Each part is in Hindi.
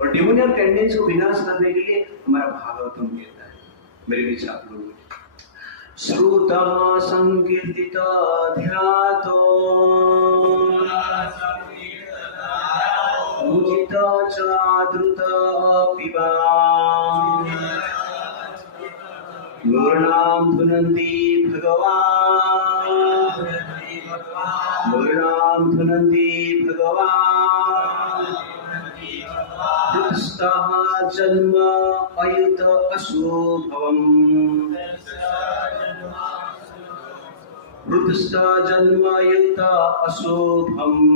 और डिमोनियल टेंडेंसी को विनाश करने के लिए हमारा भागवतम कहता है, मेरे बीच आप लोग श्रुतः संकीर्तित ध्यातो पूजित चाद्रुत पिबा मूर्णां धुनन्ति भगवान् मूर्णां धुनन्ति भगवान् दुष्टः जन्म अयुत अशुभम् रुदुष्ट जन्म अयुत अशुभम्।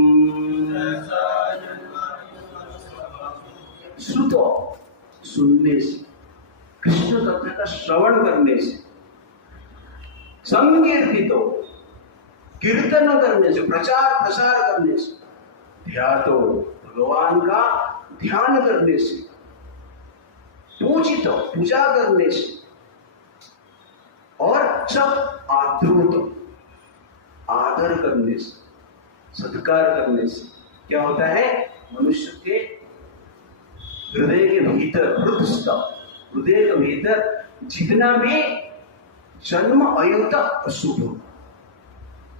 श्रुतो सुनने से, कृष्ण तत्व का श्रवण करने से, संकीर्तितो कीर्तन करने से, प्रचार प्रसार करने से, ध्यातो भगवान का ध्यान करने से, पूजितो पूजा करने से, और जब आद्रुत आदर करने से, सत्कार करने से क्या होता है? मनुष्य के हृदय के भीतर, हृदय के भीतर जितना भी जन्म अयुत अशुभ,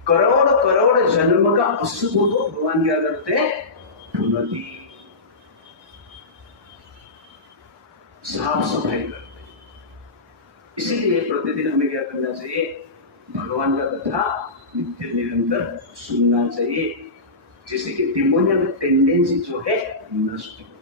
करोड़ करोड़ जन्म का अशुभ को भगवान क्या करते हैं? धुनति, साफ सफाई करते हैं। इसीलिए प्रतिदिन हमें क्या करना चाहिए? भगवान का कथा नित्य निरंतर सुनना चाहिए, जिससे कि डिमोनियल टेंडेंसी जो है नष्ट हो।